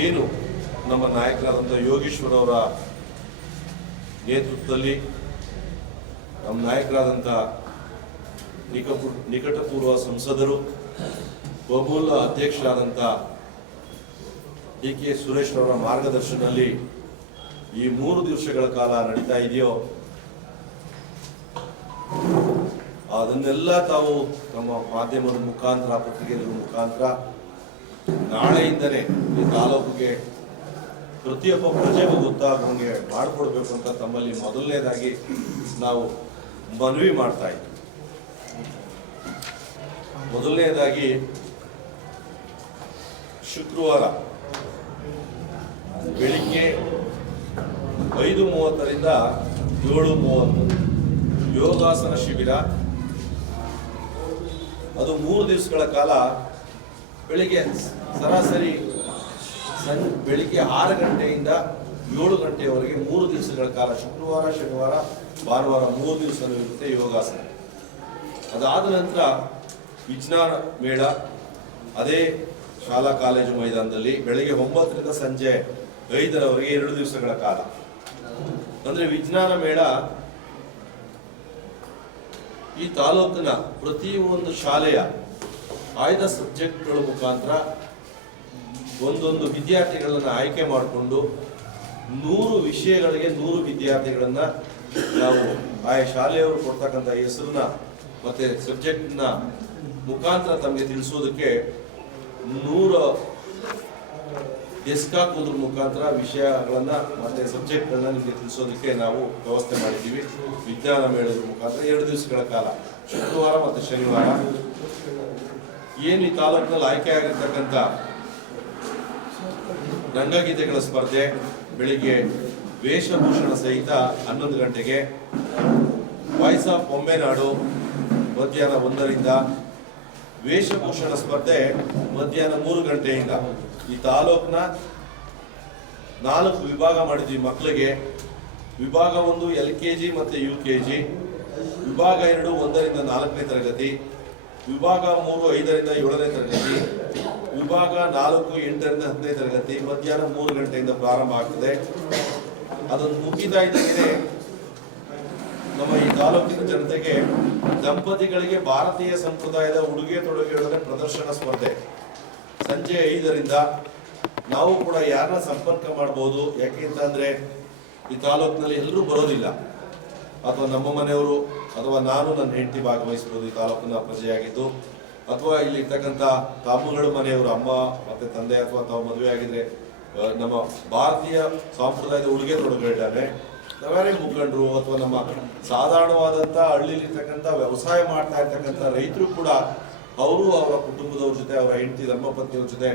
ಏನು ನಮ್ಮ ನಾಯಕರಾದಂಥ ಯೋಗೇಶ್ವರ್ ಅವರ ನೇತೃತ್ವದಲ್ಲಿ ನಮ್ಮ ನಾಯಕರಾದಂಥ ನಿಕಟಪೂರ್ವ ಸಂಸದರು ಬಹುಮೂಲ ಅಧ್ಯಕ್ಷರಾದಂಥ ಡಿ.ಕೆ. ಸುರೇಶ್ ಅವರ ಮಾರ್ಗದರ್ಶನದಲ್ಲಿ ಈ 3 ದಿವಸಗಳ ಕಾಲ ನಡೀತಾ ಇದೆಯೋ ಅದನ್ನೆಲ್ಲ ತಾವು ನಮ್ಮ ಮಾಧ್ಯಮದ ಮುಖಾಂತರ, ಪತ್ರಿಕೆಗಳ ಮುಖಾಂತರ ನಾಳೆಯಿಂದಲೇ ಈ ತಾಲೂಕಿಗೆ ಪ್ರತಿಯೊಬ್ಬ ಪ್ರಜೆಗೂ ಗೊತ್ತಾಗುವಂಗೆ ಮಾಡಿಕೊಡ್ಬೇಕು ಅಂತ ತಮ್ಮಲ್ಲಿ ಮೊದಲನೇದಾಗಿ ನಾವು ಮನವಿ ಮಾಡ್ತಾ ಇದ್ದೀವಿ. ಮೊದಲನೇದಾಗಿ ಶುಕ್ರವಾರ ಬೆಳಿಗ್ಗೆ 5:30ರಿಂದ 7:30 ಯೋಗಾಸನ ಶಿಬಿರ. ಅದು 3 ದಿವಸಗಳ ಕಾಲ ಬೆಳಿಗ್ಗೆ ಸರಾಸರಿ ಬೆಳಿಗ್ಗೆ 6 ಗಂಟೆಯಿಂದ 7 ಗಂಟೆಯವರೆಗೆ 3 ದಿವಸಗಳ ಕಾಲ, ಶುಕ್ರವಾರ, ಶನಿವಾರ, ಭಾನುವಾರ 3 ದಿವಸ ಇರುತ್ತೆ ಯೋಗಾಸನ. ಅದಾದ ನಂತರ ವಿಜ್ಞಾನ ಮೇಳ ಅದೇ ಶಾಲಾ ಕಾಲೇಜು ಮೈದಾನದಲ್ಲಿ ಬೆಳಿಗ್ಗೆ 9ರಿಂದ ಸಂಜೆ 5ರವರೆಗೆ 2 ದಿವಸಗಳ ಕಾಲ. ಅಂದ್ರೆ ವಿಜ್ಞಾನ ಮೇಳ ಈ ತಾಲೂಕಿನ ಪ್ರತಿಯೊಂದು ಶಾಲೆಯ ಆಯ್ದ ಸಬ್ಜೆಕ್ಟ್ಗಳ ಮುಖಾಂತರ ಒಂದೊಂದು ವಿದ್ಯಾರ್ಥಿಗಳನ್ನ ಆಯ್ಕೆ ಮಾಡಿಕೊಂಡು 100 ವಿಷಯಗಳಿಗೆ 100 ವಿದ್ಯಾರ್ಥಿಗಳನ್ನ ನಾವು ಆಯಾ ಶಾಲೆಯವರು ಕೊಡ್ತಕ್ಕಂಥ ಹೆಸರನ್ನ ಮತ್ತೆ ಸಬ್ಜೆಕ್ಟ್ನ ಮುಖಾಂತರ ತಮಗೆ ತಿಳಿಸೋದಕ್ಕೆ 100 ಡೆಸ್ಕ್ ಹಾಕೋದ್ರ ಮುಖಾಂತರ ವಿಷಯಗಳನ್ನ ಮತ್ತೆ ಸಬ್ಜೆಕ್ಟ್ಗಳನ್ನ ನಿಮಗೆ ತಿಳಿಸೋದಕ್ಕೆ ನಾವು ವ್ಯವಸ್ಥೆ ಮಾಡಿದ್ದೀವಿ. ವಿಜ್ಞಾನ ಮೇಳದ ಮುಖಾಂತರ 2 ದಿವಸಗಳ ಕಾಲ, ಶುಕ್ರವಾರ ಮತ್ತು ಶನಿವಾರ. ಏನು ಈ ತಾಲೂಕಿನಲ್ಲಿ ಆಯ್ಕೆ ಆಗಿರ್ತಕ್ಕಂಥ ರಂಗಗೀತೆಗಳ ಸ್ಪರ್ಧೆ ಬೆಳಿಗ್ಗೆ ವೇಷಭೂಷಣ ಸಹಿತ 11 ಗಂಟೆಗೆ, ವಾಯ್ಸ್ ಆಫ್ ಬೊಂಬೆನಾಡು ಮಧ್ಯಾಹ್ನ 1ರಿಂದ, ವೇಷಭೂಷಣ ಸ್ಪರ್ಧೆ ಮಧ್ಯಾಹ್ನ 3 ಗಂಟೆಯಿಂದ. ಈ ತಾಲೂಕಿನ 4 ವಿಭಾಗ ಮಾಡಿದ್ವಿ ಮಕ್ಕಳಿಗೆ. ವಿಭಾಗ 1 LKG ಮತ್ತು UKG, ವಿಭಾಗ 2 1ರಿಂದ 4ನೇ ತರಗತಿ, ವಿಭಾಗ 3 5ರಿಂದ 7ನೇ ತರಗತಿ, ವಿಭಾಗ 4 8ರಿಂದ 10ನೇ ತರಗತಿ. ಮಧ್ಯಾಹ್ನ 3 ಗಂಟೆಯಿಂದ ಪ್ರಾರಂಭ ಆಗ್ತದೆ. ಅದನ್ನು ಮುಗಿತಾ ಇದ್ದಂತೆ ನಮ್ಮ ಈ ತಾಲೂಕಿನ ಜನತೆಗೆ ದಂಪತಿಗಳಿಗೆ ಭಾರತೀಯ ಸಂಪ್ರದಾಯದ ಉಡುಗೆ ತೊಡುಗೆಗಳ ಪ್ರದರ್ಶನ ಸ್ಪರ್ಧೆ ಸಂಜೆ 5ರಿಂದ. ನಾವು ಕೂಡ ಯಾರನ್ನ ಸಂಪರ್ಕ ಮಾಡ್ಬೋದು, ಯಾಕೆಂತಂದ್ರೆ ಈ ತಾಲೂಕಿನಲ್ಲಿ ಎಲ್ಲರೂ ಬರೋದಿಲ್ಲ. ಅಥವಾ ನಮ್ಮ ಮನೆಯವರು ಅಥವಾ ನಾನು ನನ್ನ ಹೆಂಡತಿ ಭಾಗವಹಿಸ್ಬೋದು ಈ ತಾಲೂಕಿನ ಪ್ರಜೆಯಾಗಿದ್ದು, ಅಥವಾ ಇಲ್ಲಿ ಇರ್ತಕ್ಕಂಥ ತಮ್ಮಗಳ ಮನೆಯವರು ಅಮ್ಮ ಮತ್ತೆ ತಂದೆ ಅಥವಾ ತಾವು ಮದುವೆ ಆಗಿದ್ರೆ ನಮ್ಮ ಭಾರತೀಯ ಸಂಪ್ರದಾಯದ ಉಡುಗೆ ತೊಡುಗೆಗಳಿದ್ದಾನೆ. ನಾವ್ಯಾರೇ ಮುಖಂಡರು ಅಥವಾ ನಮ್ಮ ಸಾಧಾರಣವಾದಂಥ ಹಳ್ಳಿಲಿರ್ತಕ್ಕಂಥ ವ್ಯವಸಾಯ ಮಾಡ್ತಾ ಇರ್ತಕ್ಕಂಥ ರೈತರು ಕೂಡ ಅವರು ಅವರ ಕುಟುಂಬದವ್ರ ಜೊತೆ, ಅವರ ಹೆಂಡತಿ ಧರ್ಮಪತ್ನಿಯವ್ರ ಜೊತೆ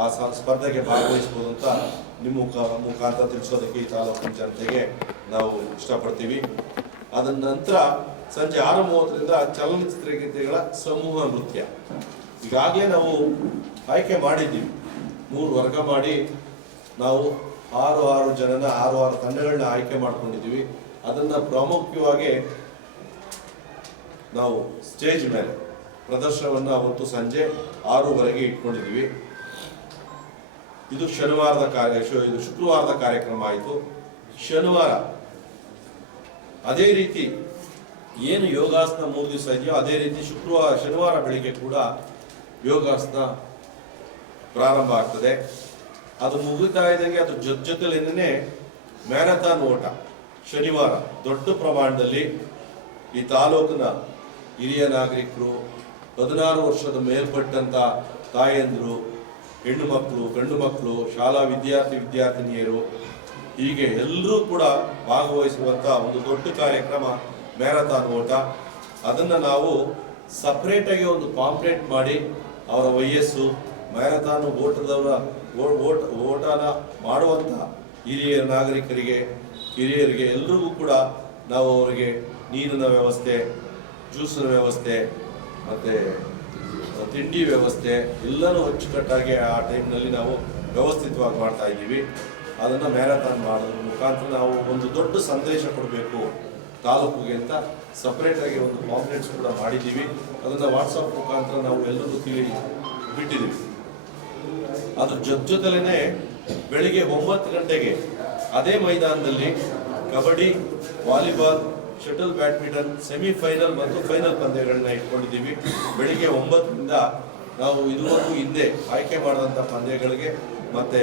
ಆ ಸ್ಪರ್ಧೆಗೆ ಭಾಗವಹಿಸ್ಬೋದು ಅಂತ ನಿಮ್ಮ ಮುಖಾಂತರ ತಿಳಿಸೋದಕ್ಕೆ ಈ ತಾಲೂಕಿನ ಜನತೆಗೆ ನಾವು ಇಷ್ಟಪಡ್ತೀವಿ. ಅದ ನಂತರ ಸಂಜೆ 6:30ರಿಂದ ಚಲನಚಿತ್ರ ಗೀತೆಗಳ ಸಮೂಹ ನೃತ್ಯ. ಈಗಾಗಲೇ ನಾವು ಆಯ್ಕೆ ಮಾಡಿದ್ದೀವಿ, 3 ವರ್ಗ ಮಾಡಿ ನಾವು 6 ಜನನ 6 ತಂಡಗಳನ್ನ ಆಯ್ಕೆ ಮಾಡ್ಕೊಂಡಿದ್ದೀವಿ. ಅದನ್ನ ಪ್ರಾಮುಖ್ಯವಾಗಿ ನಾವು ಸ್ಟೇಜ್ ಮೇಲೆ ಪ್ರದರ್ಶನವನ್ನು ಅವತ್ತು ಸಂಜೆ 6ವರೆಗೆ ಇಟ್ಕೊಂಡಿದ್ದೀವಿ. ಇದು ಶನಿವಾರದ ಇದು ಶುಕ್ರವಾರದ ಕಾರ್ಯಕ್ರಮ ಆಯಿತು. ಶನಿವಾರ ಅದೇ ರೀತಿ ಏನು ಯೋಗಾಸನ 3 ದಿವಸ ಇದೆಯೋ ಅದೇ ರೀತಿ ಶನಿವಾರ ಬೆಳಿಗ್ಗೆ ಕೂಡ ಯೋಗಾಸನ ಪ್ರಾರಂಭ ಆಗ್ತದೆ. ಅದು ಮುಗಿತಾ ಇದ್ದಂಗೆ ಅದ್ರ ಜೊತೆಲೇನೇ ಮ್ಯಾರಥಾನ್ ಓಟ ಶನಿವಾರ ದೊಡ್ಡ ಪ್ರಮಾಣದಲ್ಲಿ ಈ ತಾಲೂಕಿನ ಹಿರಿಯ ನಾಗರಿಕರು, 16 ವರ್ಷದ ಮೇಲ್ಪಟ್ಟಂತ ತಾಯಂದಿರು, ಹೆಣ್ಣು ಮಕ್ಕಳು, ಗಂಡು ಮಕ್ಕಳು, ಶಾಲಾ ವಿದ್ಯಾರ್ಥಿನಿಯರು, ಹೀಗೆ ಎಲ್ಲರೂ ಕೂಡ ಭಾಗವಹಿಸುವಂತ ಒಂದು ದೊಡ್ಡ ಕಾರ್ಯಕ್ರಮ ಮ್ಯಾರಥಾನ್ ಓಟ. ಅದನ್ನ ನಾವು ಸಪರೇಟ್ ಆಗಿ ಒಂದು ಪಾಂಪ್ಲೆಟ್ ಮಾಡಿ ಅವರ ವಯಸ್ಸು, ಮ್ಯಾರಥಾನ್ ಓಟನ ಮಾಡುವಂತ ಹಿರಿಯ ನಾಗರಿಕರಿಗೆ, ಹಿರಿಯರಿಗೆ ಎಲ್ಲರಿಗೂ ಕೂಡ ನಾವು ಅವರಿಗೆ ನೀರಿನ ವ್ಯವಸ್ಥೆ, ಜ್ಯೂಸಿನ ವ್ಯವಸ್ಥೆ ಮತ್ತೆ ತಿಂಡಿ ವ್ಯವಸ್ಥೆ ಎಲ್ಲನೂ ಅಚ್ಚುಕಟ್ಟಾಗಿ ಆ ಟೈಮ್ನಲ್ಲಿ ನಾವು ವ್ಯವಸ್ಥಿತವಾಗಿ ಮಾಡ್ತಾ ಇದ್ದೀವಿ. ಅದನ್ನು ಮ್ಯಾರಥಾನ್ ಮಾಡೋದ್ರ ಮುಖಾಂತರ ನಾವು ಒಂದು ದೊಡ್ಡ ಸಂದೇಶ ಕೊಡಬೇಕು ತಾಲೂಕಿಗೆ ಅಂತ ಸಪ್ರೇಟಾಗಿ ಒಂದು ಪಾಂಪ್ಲೆಟ್ಸ್ ಕೂಡ ಮಾಡಿದ್ದೀವಿ. ಅದನ್ನು ವಾಟ್ಸಪ್ ಮುಖಾಂತರ ನಾವು ಎಲ್ಲರಿಗೂ ಬಿಟ್ಟಿದ್ದೀವಿ. ಅದ್ರ ಜೊತೆಲೇನೆ ಬೆಳಿಗ್ಗೆ 9 ಗಂಟೆಗೆ ಅದೇ ಮೈದಾನದಲ್ಲಿ kabaddi, volleyball, shuttle badminton semifinal ಮತ್ತು ಫೈನಲ್ ಪಂದ್ಯಗಳನ್ನ ಇಟ್ಕೊಂಡಿದ್ದೀವಿ. ಬೆಳಿಗ್ಗೆ 9ರಿಂದ ನಾವು ಇದುವರೆಗೂ ಹಿಂದೆ ಆಯ್ಕೆ ಮಾಡಿದಂಥ ಪಂದ್ಯಗಳಿಗೆ ಮತ್ತೆ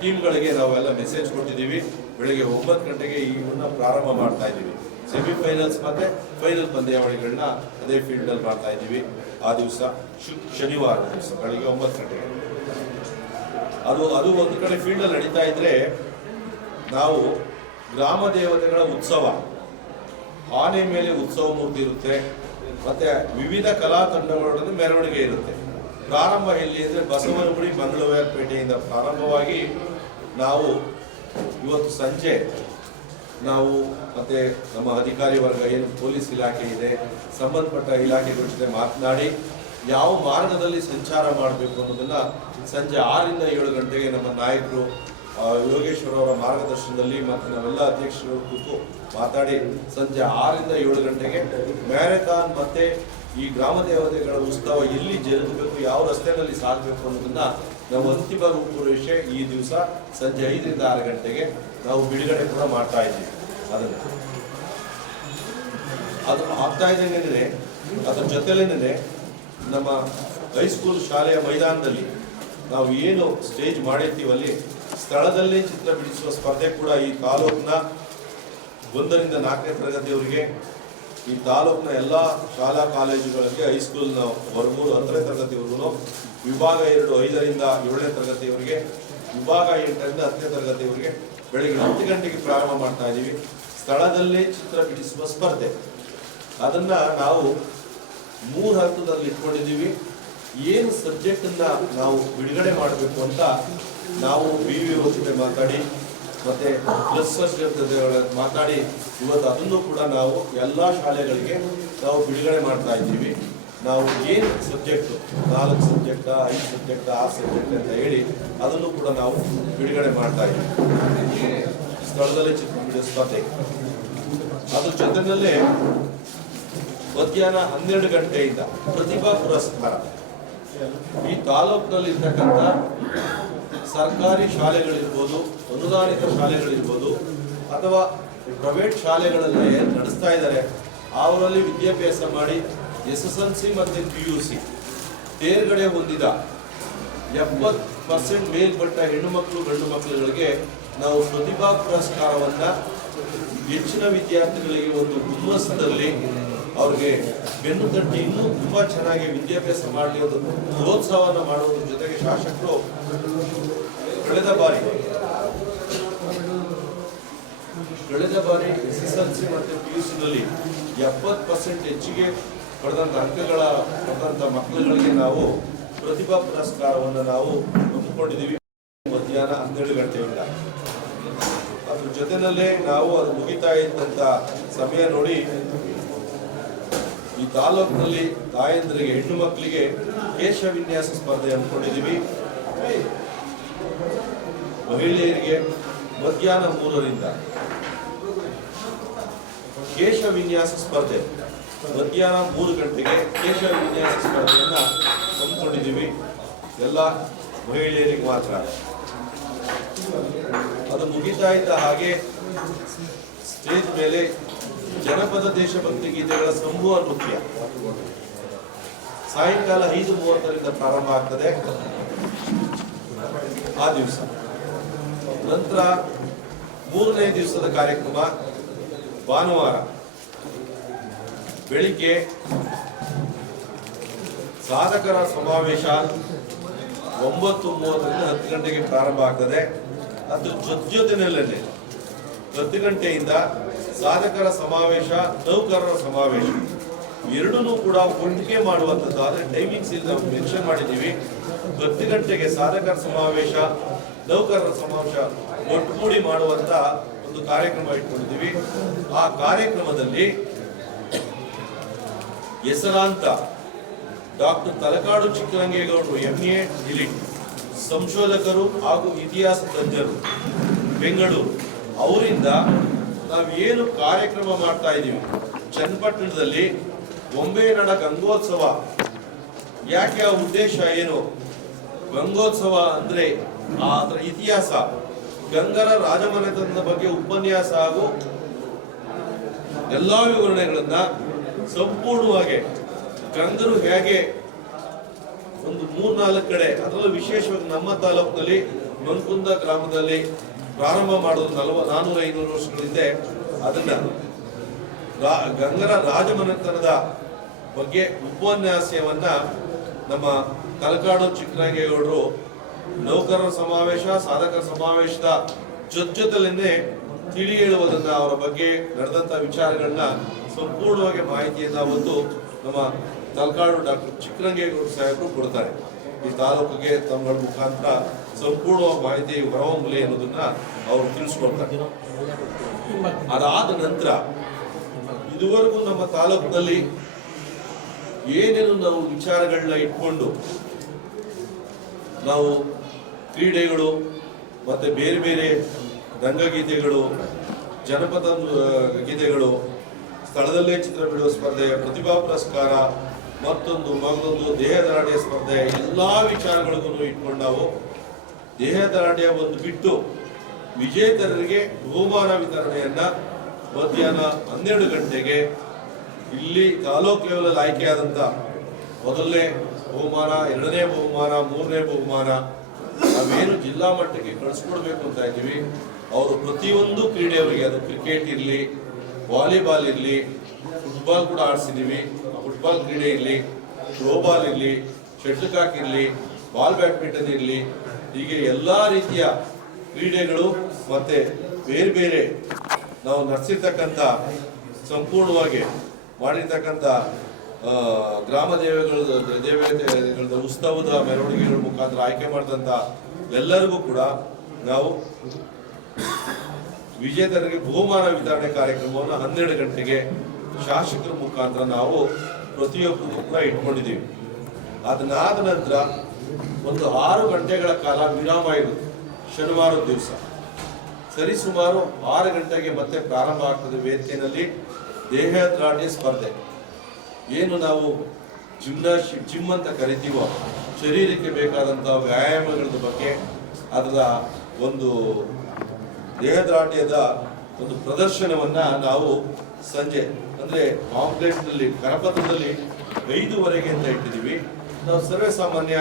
ಟೀಮ್ಗಳಿಗೆ ನಾವೆಲ್ಲ ಮೆಸೇಜ್ ಕೊಟ್ಟಿದ್ದೀವಿ. ಬೆಳಿಗ್ಗೆ 9 ಗಂಟೆಗೆ ಇವನ್ನ ಪ್ರಾರಂಭ ಮಾಡ್ತಾ ಇದ್ದೀವಿ. ಸೆಮಿಫೈನಲ್ಸ್ ಮತ್ತೆ ಫೈನಲ್ ಪಂದ್ಯಾವಳಿಗಳನ್ನ ಅದೇ ಫೀಲ್ಡಲ್ಲಿ ಮಾಡ್ತಾ ಇದ್ದೀವಿ. ಆ ದಿವಸ ಶನಿವಾರ ದಿವಸ ಬೆಳಿಗ್ಗೆ 9 ಗಂಟೆಗೆ ಅದು ಒಂದು ಕಡೆ ಫೀಲ್ಡಲ್ಲಿ ನಡೀತಾ ಇದ್ರೆ, ನಾವು ಗ್ರಾಮ ದೇವತೆಗಳ ಉತ್ಸವ, ಆನೆ ಮೇಲೆ ಉತ್ಸವ ಮೂರ್ತಿ ಇರುತ್ತೆ, ಮತ್ತೆ ವಿವಿಧ ಕಲಾ ತಂಡಗಳೊಡನೆ ಮೆರವಣಿಗೆ ಇರುತ್ತೆ. ಪ್ರಾರಂಭ ಎಲ್ಲಿ ಅಂದರೆ ಬಸವನಗುಡಿ ಮಂಗಳವಾರಪೇಟೆಯಿಂದ ಪ್ರಾರಂಭವಾಗಿ ನಾವು ಇವತ್ತು ಸಂಜೆ ನಾವು ಮತ್ತೆ ನಮ್ಮ ಅಧಿಕಾರಿ ವರ್ಗ ಏನು ಪೊಲೀಸ್ ಇಲಾಖೆ ಇದೆ, ಸಂಬಂಧಪಟ್ಟ ಇಲಾಖೆಗಳ ಜೊತೆ ಮಾತನಾಡಿ ಯಾವ ಮಾರ್ಗದಲ್ಲಿ ಸಂಚಾರ ಮಾಡಬೇಕು ಅನ್ನೋದನ್ನ ಸಂಜೆ 6ರಿಂದ 7 ಗಂಟೆಗೆ ನಮ್ಮ ನಾಯಕರು ಯೋಗೇಶ್ವರ ಅವರ ಮಾರ್ಗದರ್ಶನದಲ್ಲಿ ಮತ್ತು ನಾವೆಲ್ಲ ಅಧ್ಯಕ್ಷರು ಕೂತು ಮಾತಾಡಿ ಸಂಜೆ 6ರಿಂದ 7 ಗಂಟೆಗೆ ಮ್ಯಾರಥಾನ್ ಮತ್ತೆ ಈ ಗ್ರಾಮ ದೇವತೆಗಳ ಉತ್ಸವ ಎಲ್ಲಿ ಜರುಗಬೇಕು, ಯಾವ ರಸ್ತೆಯಲ್ಲಿ ಸಾಗಬೇಕು ಅನ್ನೋದನ್ನ ನಾವು ಅಂತಿಮ ರೂಪುರೇಷ ಈ ದಿವಸ ಸಂಜೆ 5ರಿಂದ 6 ಗಂಟೆಗೆ ನಾವು ಬಿಡುಗಡೆ ಕೂಡ ಮಾಡ್ತಾ ಇದ್ದೀವಿ. ಅದು ಆಗ್ತಾ ಇದ್ದೇನೆ. ಅದ್ರ ಜೊತೆಲೇನೆ ನಮ್ಮ ಹೈಸ್ಕೂಲ್ ಶಾಲೆಯ ಮೈದಾನದಲ್ಲಿ ನಾವು ಏನು ಸ್ಟೇಜ್ ಮಾಡಿರ್ತೀವಲ್ಲಿ ಸ್ಥಳದಲ್ಲಿ ಚಿತ್ರ ಬಿಡಿಸುವ ಸ್ಪರ್ಧೆ ಕೂಡ ಈ ತಾಲೂಕಿನ 1ರಿಂದ 4ನೇ ತರಗತಿಯವರಿಗೆ, ಈ ತಾಲೂಕಿನ ಎಲ್ಲ ಶಾಲಾ ಕಾಲೇಜುಗಳಿಗೆ ಹೈಸ್ಕೂಲ್ನ ವರ್ಗು 10ನೇ ತರಗತಿವರೆಗೂ, ವಿಭಾಗ 2 5ರಿಂದ 7ನೇ ತರಗತಿಯವರಿಗೆ, ವಿಭಾಗ 8ರಿಂದ 10ನೇ ತರಗತಿಯವರಿಗೆ ಬೆಳಿಗ್ಗೆ 10 ಗಂಟೆಗೆ ಪ್ರಾರಂಭ ಮಾಡ್ತಾ ಇದ್ದೀವಿ. ಸ್ಥಳದಲ್ಲೇ ಚಿತ್ರ ಬಿಡಿಸುವ ಸ್ಪರ್ಧೆ ಅದನ್ನ ನಾವು 3 ಹಂತದಲ್ಲಿ ಇಟ್ಕೊಂಡಿದ್ದೀವಿ. ಏನು ಸಬ್ಜೆಕ್ಟನ್ನು ನಾವು ಬಿಡುಗಡೆ ಮಾಡಬೇಕು ಅಂತ ನಾವು BVO ಜೊತೆ ಮಾತಾಡಿ ಮತ್ತೆ ಕ್ಲಸ್ಟರ್ ಜೊತೆ ಮಾತಾಡಿ ಇವತ್ತು ಅದನ್ನು ಕೂಡ ನಾವು ಎಲ್ಲ ಶಾಲೆಗಳಿಗೆ ನಾವು ಬಿಡುಗಡೆ ಮಾಡ್ತಾ ಇದ್ದೀವಿ. ನಾವು ಏನು ಸಬ್ಜೆಕ್ಟು 4 ಸಬ್ಜೆಕ್ಟಾ 5 ಸಬ್ಜೆಕ್ಟಾ 6 ಸಬ್ಜೆಕ್ಟ್ ಅಂತ ಹೇಳಿ ಅದನ್ನು ಕೂಡ ನಾವು ಬಿಡುಗಡೆ ಮಾಡ್ತಾ ಇದ್ದೀವಿ. ಸ್ಥಳದಲ್ಲಿ ಚಿತ್ರ ಬಿಡಿಸುವ ಸ್ಪರ್ಧೆ ಅದ್ರ ಜೊತೆಯಲ್ಲೇ ಮಧ್ಯಾಹ್ನ 12 ಗಂಟೆಯಿಂದ ಪ್ರತಿಭಾ ಪುರಸ್ಕಾರ. ಈ ತಾಲೂಕಿನಲ್ಲಿ ಇರ್ತಕ್ಕಂಥ ಸರ್ಕಾರಿ ಶಾಲೆಗಳಿರ್ಬೋದು, ಅನುದಾನಿತ ಶಾಲೆಗಳಿರ್ಬೋದು ಅಥವಾ ಪ್ರೈವೇಟ್ ಶಾಲೆಗಳಲ್ಲಿ ನಡೆಸ್ತಾ ಇದ್ದಾರೆ, ಅವರಲ್ಲಿ ವಿದ್ಯಾಭ್ಯಾಸ ಮಾಡಿ SSLC ಮತ್ತು PUC ತೇರ್ಗಡೆ ಹೊಂದಿದ 70% ಮೇಲ್ಪಟ್ಟ ಹೆಣ್ಣು ಮಕ್ಕಳು ಗಂಡು ಮಕ್ಕಳುಗಳಿಗೆ ನಾವು ಪ್ರತಿಭಾ ಪುರಸ್ಕಾರವನ್ನ ಹೆಚ್ಚಿನ ವಿದ್ಯಾರ್ಥಿಗಳಿಗೆ ಒಂದು ಹುಮ್ಮಸ್ಸದಲ್ಲಿ ಅವ್ರಿಗೆ ಬೆನ್ನು ತಟ್ಟಿ ಇನ್ನೂ ತುಂಬಾ ಚೆನ್ನಾಗಿ ವಿದ್ಯಾಭ್ಯಾಸ ಮಾಡಲಿ ಒಂದು ಪ್ರೋತ್ಸಾಹವನ್ನು ಮಾಡುವುದರ ಜೊತೆಗೆ ಶಾಸಕರು ಕಳೆದ ಬಾರಿ SSLC ಮತ್ತು PUC ನಲ್ಲಿ 70% ಹೆಚ್ಚಿಗೆ ಪಡೆದಂತ ಮಕ್ಕಳುಗಳಿಗೆ ನಾವು ಪ್ರತಿಭಾ ಪುರಸ್ಕಾರವನ್ನು ನಾವು ಹಮ್ಮಿಕೊಂಡಿದ್ದೀವಿ. ಮಧ್ಯಾಹ್ನ 12 ಗಂಟೆಯಿಂದ ಅದ್ರ ಜೊತೆನಲ್ಲೇ ನಾವು ಅದು ಮುಗಿತಾ ಇದ್ದಂತ ಸಮಯ ನೋಡಿ ಈ ತಾಲೂಕಿನಲ್ಲಿ ತಾಯಂದರಿಗೆ ಹೆಣ್ಣು ಮಕ್ಕಳಿಗೆ ಕೇಶ ವಿನ್ಯಾಸ ಸ್ಪರ್ಧೆ ಹಮ್ಮಿಕೊಂಡಿದ್ದೀವಿ. ಮಹಿಳೆಯರಿಗೆ ಮಧ್ಯಾಹ್ನ 3ರಿಂದ ಕೇಶ ವಿನ್ಯಾಸ ಸ್ಪರ್ಧೆ, ಮಧ್ಯಾಹ್ನ 3 ಗಂಟೆಗೆ ಕೇಶ ವಿನ್ಯಾಸ ಸ್ಪರ್ಧೆಯನ್ನ ಹಮ್ಮಿಕೊಂಡಿದ್ದೀವಿ. ಎಲ್ಲ ಮಹಿಳೆಯರಿಗೆ ಮಾತ್ರ. ಅದು ಮುಗಿತಾ ಇದ್ದ ಹಾಗೆ ಸ್ಟೇಜ್ ಮೇಲೆ ಜನಪದ ದೇಶಭಕ್ತಿ ಗೀತೆಗಳ ಸಮೂಹ ನೃತ್ಯ ಸಾಯಂಕಾಲ 5:30ರಿಂದ ಪ್ರಾರಂಭ ಆಗ್ತದೆ ಆ ದಿವಸ. ನಂತರ 3ನೇ ದಿವಸದ ಕಾರ್ಯಕ್ರಮ ಭಾನುವಾರ ಬೆಳಿಗ್ಗೆ ಸಾಧಕರ ಸಮಾವೇಶ 9:30ರಿಂದ 10 ಗಂಟೆಗೆ ಪ್ರಾರಂಭ ಆಗ್ತದೆ. ಅದ್ರ ಜೊತೆನಲ್ಲೇ 10 ಗಂಟೆಯಿಂದ ಸಾಧಕರ ಸಮಾವೇಶ, ನೌಕರರ ಸಮಾವೇಶ ಎರಡನ್ನೂ ಕೂಡ ಒಟ್ಟಿಗೆ ಮಾಡುವಂಥದ್ದು. ಆದರೆ ಟೈಮಿಂಗ್ಸ್ ಇಲ್ಲಿ ನಾವು ಮೆನ್ಷನ್ ಮಾಡಿದ್ದೀವಿ. 10 ಗಂಟೆಗೆ ಸಾಧಕರ ಸಮಾವೇಶ, ನೌಕರರ ಸಮಾವೇಶ ಒಟ್ಟುಗೂಡಿ ಮಾಡುವಂತ ಒಂದು ಕಾರ್ಯಕ್ರಮ ಇಟ್ಕೊಂಡಿದ್ದೀವಿ. ಆ ಕಾರ್ಯಕ್ರಮದಲ್ಲಿ ಹೆಸರಾಂತ ಡಾಕ್ಟರ್ ತಲಕಾಡು ಚಿಕ್ಕರಂಗೇಗೌಡರು MA ಡಿಲಿಟ್ ಸಂಶೋಧಕರು ಹಾಗೂ ಇತಿಹಾಸ ತಜ್ಞರು ಬೆಂಗಳೂರು ಅವರಿಂದ ನಾವೇನು ಕಾರ್ಯಕ್ರಮ ಮಾಡ್ತಾ ಇದ್ದೀವಿ, ಚನ್ನಪಟ್ಟಣದಲ್ಲಿ ಗೊಂಬೆ ನಡ ಗಂಗೋತ್ಸವ ಯಾಕೆ, ಆ ಉದ್ದೇಶ ಏನು, ಗಂಗೋತ್ಸವ ಅಂದ್ರೆ ಅದರ ಇತಿಹಾಸ, ಗಂಗರ ರಾಜಮನೆತನದ ಬಗ್ಗೆ ಉಪನ್ಯಾಸ ಹಾಗೂ ಎಲ್ಲಾ ವಿವರಣೆಗಳನ್ನ ಸಂಪೂರ್ಣವಾಗಿ ಗಂಗರು ಹೇಗೆ ಒಂದು 3-4 ಕಡೆ, ಅದರಲ್ಲೂ ವಿಶೇಷವಾಗಿ ನಮ್ಮ ತಾಲೂಕಿನಲ್ಲಿ ಮಂಕುಂದ ಗ್ರಾಮದಲ್ಲಿ ಪ್ರಾರಂಭ ಮಾಡೋದು 400-500 ವರ್ಷಗಳ ಹಿಂದೆ. ಅದನ್ನ ಗಂಗರ ರಾಜಮನೆತನದ ಬಗ್ಗೆ ಉಪನ್ಯಾಸವನ್ನ ನಮ್ಮ ತಲಕಾಡು ಚಿಕ್ಕರಂಗೇಗೌಡರು ನೌಕರರ ಸಮಾವೇಶ, ಸಾಧಕರ ಸಮಾವೇಶದ ಜೊತೆಲೇನೆ ತಿಳಿ ಹೇಳುವುದನ್ನ, ಅವರ ಬಗ್ಗೆ ನಡೆದಂತ ವಿಚಾರಗಳನ್ನ ಸಂಪೂರ್ಣವಾಗಿ ಮಾಹಿತಿಯನ್ನ ಒಂದು ನಮ್ಮ ತಲಕಾಡು ಡಾಕ್ಟರ್ ಚಿಕ್ಕರಂಗೇಗೌಡ ಸಾಹೇಬರು ಕೊಡ್ತಾರೆ. ಈ ತಾಲೂಕಿಗೆ ತಮ್ಮಗಳ ಮುಖಾಂತರ ಸಂಪೂರ್ಣವಾಗಿ ಮಾಹಿತಿ ಹೊರಹೊಮ್ಮಲಿ ಅನ್ನೋದನ್ನ ಅವರು ತಿಳಿಸ್ಕೊಡ್ತಾರೆ. ಅದಾದ ನಂತರ ಇದುವರೆಗೂ ನಮ್ಮ ತಾಲೂಕಿನಲ್ಲಿ ಏನೇನು ನಾವು ವಿಚಾರಗಳನ್ನ ಇಟ್ಕೊಂಡು ನಾವು ಕ್ರೀಡೆಗಳು ಮತ್ತೆ ಬೇರೆ ಬೇರೆ ರಂಗಗೀತೆಗಳು, ಜನಪದ ಗೀತೆಗಳು, ಸ್ಥಳದಲ್ಲೇ ಚಿತ್ರ ಬಿಡುವ ಸ್ಪರ್ಧೆ, ಪ್ರತಿಭಾ ಪುರಸ್ಕಾರ, ಮಗದೊಂದು ದೇಹದಾರ್ಢ್ಯ ಸ್ಪರ್ಧೆ, ಎಲ್ಲಾ ವಿಚಾರಗಳಿಗೂ ಇಟ್ಕೊಂಡು ನಾವು ದೇಹದಾರ್ಢ್ಯ ಒಂದು ಬಿಟ್ಟು ವಿಜೇತರಿಗೆ ಬಹುಮಾನ ವಿತರಣೆಯನ್ನ ಮಧ್ಯಾಹ್ನ 12 ಗಂಟೆಗೆ ಇಲ್ಲಿ ತಾಲೂಕ್ ಲೆವೆಲ್ ಆಯ್ಕೆಯಾದಂತ ಮೊದಲನೇ ಬಹುಮಾನ, 2ನೇ ಬಹುಮಾನ, 3ನೇ ಬಹುಮಾನ ನಾವೇನು ಜಿಲ್ಲಾ ಮಟ್ಟಕ್ಕೆ ಕಳಿಸ್ಕೊಡ್ಬೇಕು ಅಂತ ಇದ್ದೀವಿ. ಅವರು ಪ್ರತಿಯೊಂದು ಕ್ರೀಡೆಯವರಿಗೆ, ಅದು ಕ್ರಿಕೆಟ್ ಇರಲಿ, ವಾಲಿಬಾಲ್ ಇರಲಿ, ಫುಟ್ಬಾಲ್ ಕೂಡ ಆಡಿಸಿದ್ದೀವಿ, ಫುಟ್ಬಾಲ್ ಕ್ರೀಡೆ ಇರಲಿ, ಥ್ರೋಬಾಲ್ ಇರಲಿ, ಶಟಲ್ ಕಾಕ್ ಇರಲಿ, ಬಾಲ್ ಬ್ಯಾಡ್ಮಿಂಟನ್ ಇರಲಿ, ಹೀಗೆ ಎಲ್ಲಾ ರೀತಿಯ ಕ್ರೀಡೆಗಳು ಮತ್ತೆ ಬೇರೆ ಬೇರೆ ನಾವು ನಡೆಸಿರ್ತಕ್ಕಂಥ ಸಂಪೂರ್ಣವಾಗಿ ಮಾಡಿರ್ತಕ್ಕಂಥ ಗ್ರಾಮ ದೇವತೆಗಳ ಉತ್ಸವದ ಮೆರವಣಿಗೆಗಳ ಮುಖಾಂತರ ಆಯ್ಕೆ ಮಾಡಿದಂತ ಎಲ್ಲರಿಗೂ ಕೂಡ ನಾವು ವಿಜೇತರಿಗೆ ಬಹುಮಾನ ವಿತರಣೆ ಕಾರ್ಯಕ್ರಮವನ್ನು 12 ಗಂಟೆಗೆ ಶಾಸಕರ ಮುಖಾಂತರ ನಾವು ಪ್ರತಿಯೊಬ್ಬರಿಗೂ ಕೂಡ ಇಟ್ಕೊಂಡಿದ್ದೀವಿ. ಅದನ್ನಾದ ನಂತರ ಒಂದು 6 ಗಂಟೆಗಳ ಕಾಲ ವಿರಾಮ ಇರುತ್ತೆ. ಶನಿವಾರದ ದಿವಸ ಸರಿಸುಮಾರು 6 ಗಂಟೆಗೆ ಮತ್ತೆ ಪ್ರಾರಂಭ ಆಗ್ತದೆ ವೇದಿಕೆಯಲ್ಲಿ ದೇಹದಾರ್ಢ್ಯ ಸ್ಪರ್ಧೆ. ಏನು ನಾವು ಜಿಮ್ ಅಂತ ಕರಿತೀವೋ, ಶರೀರಕ್ಕೆ ಬೇಕಾದಂತಹ ವ್ಯಾಯಾಮಗಳ ಬಗ್ಗೆ ಅದರ ಒಂದು ದೇಹದಾರ್ಢ್ಯದ ಒಂದು ಪ್ರದರ್ಶನವನ್ನ ನಾವು ಸಂಜೆ ಅಂದ್ರೆ ಪಾಂಪ್ಲೆಟ್ ನಲ್ಲಿ ಕರಪತ್ರದಲ್ಲಿ 5:15 ಅಂತ ಇಟ್ಟಿದ್ದೀವಿ. ನಾವು ಸರ್ವೇ ಸಾಮಾನ್ಯ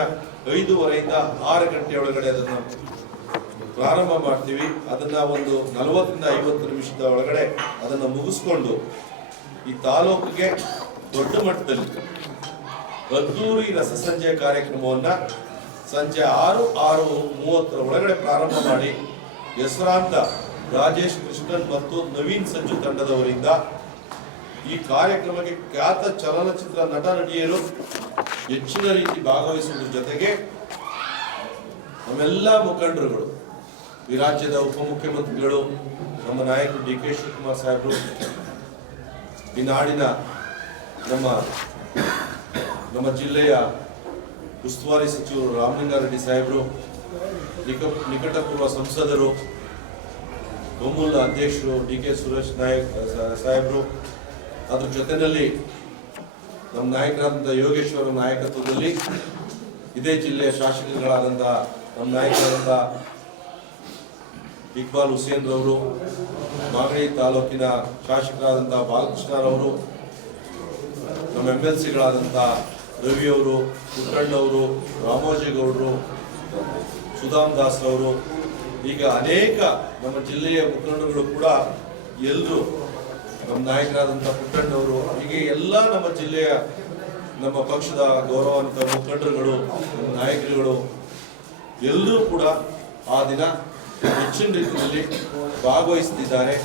5:15 ಇಂದ 6 ಗಂಟೆ ಒಳಗಡೆ ಅದನ್ನ ಪ್ರಾರಂಭ ಮಾಡ್ತೀವಿ. ಅದನ್ನ ಒಂದು 40ರಿಂದ 50 ನಿಮಿಷದ ಒಳಗಡೆ ಅದನ್ನ ಮುಗಿಸ್ಕೊಂಡು ಈ ತಾಲೂಕಿಗೆ ದೊಡ್ಡ ಮಟ್ಟದಲ್ಲಿ ಅದ್ದೂರಿ ರಸಸಂಜೆ ಕಾರ್ಯಕ್ರಮವನ್ನ ಸಂಜೆ 6:30 ಒಳಗಡೆ ಪ್ರಾರಂಭ ಮಾಡಿ ಹೆಸರಾಂತ ರಾಜೇಶ್ ಕೃಷ್ಣನ್ ಮತ್ತು ನವೀನ್ ಸಂಜು ತಂಡದವರಿಂದ ಈ ಕಾರ್ಯಕ್ರಮಕ್ಕೆ ಖ್ಯಾತ ಚಲನಚಿತ್ರ ನಟ ನಟಿಯರು ಹೆಚ್ಚಿನ ರೀತಿ ಭಾಗವಹಿಸುವುದರ ಜೊತೆಗೆ ನಮ್ಮೆಲ್ಲ ಮುಖಂಡರುಗಳು, ಈ ರಾಜ್ಯದ ಉಪಮುಖ್ಯಮಂತ್ರಿಗಳು, ನಮ್ಮ ನಾಯಕರು DK ಶಿವಕುಮಾರ್ ಸಾಹೇಬರು, ಈ ನಾಡಿನ ನಮ್ಮ ಜಿಲ್ಲೆಯ ಉಸ್ತುವಾರಿ ಸಚಿವರು ರಾಮಲಿಂಗಾರೆಡ್ಡಿ ಸಾಹೇಬರು, ನಿಕಟಪೂರ್ವ ಸಂಸದರು, ಬಹುಮೂಲ ಅಧ್ಯಕ್ಷರು DK ಸುರೇಶ್ ನಾಯಕ್ ಸಾಹೇಬರು, ಅದ್ರ ಜೊತೆಯಲ್ಲಿ ನಮ್ಮ ನಾಯಕರಾದಂಥ ಯೋಗೇಶ್ವರ ನಾಯಕತ್ವದಲ್ಲಿ ಇದೇ ಜಿಲ್ಲೆಯ ಶಾಸಕರುಗಳಾದಂಥ ನಮ್ಮ ನಾಯಕರಾದಂಥ ಇಕ್ಬಾಲ್ ಹುಸೇನ್ ರವರು, ಮಾಗಡಿ ತಾಲೂಕಿನ ಶಾಸಕರಾದಂಥ ಬಾಲಕೃಷ್ಣರವರು, ನಮ್ಮ MLCಗಳಾದಂಥ ರವಿಯವರು, ಪುಟ್ಟಣ್ಣವರು, ರಾಮೋಜಿಗೌಡರು, ಸುಧಾಮ್ ದಾಸ್ ಅವರು, ಈಗ ಅನೇಕ ನಮ್ಮ ಜಿಲ್ಲೆಯ ಮುಖಂಡರುಗಳು ಕೂಡ ಎಲ್ಲರೂ, ನಮ್ಮ ನಾಯಕರಾದಂಥ ಪುಟ್ಟಣ್ಣವರು, ಹೀಗೆ ಎಲ್ಲ ನಮ್ಮ ಜಿಲ್ಲೆಯ ನಮ್ಮ ಪಕ್ಷದ ಗೌರವಾನ್ವಿತ ಮುಖಂಡರುಗಳು, ನಮ್ಮ ನಾಯಕರುಗಳು ಎಲ್ಲರೂ ಕೂಡ ಆ ದಿನ ಹೆಚ್ಚಿನ ರೀತಿಯಲ್ಲಿ ಭಾಗವಹಿಸುತ್ತಿದ್ದಾರೆ.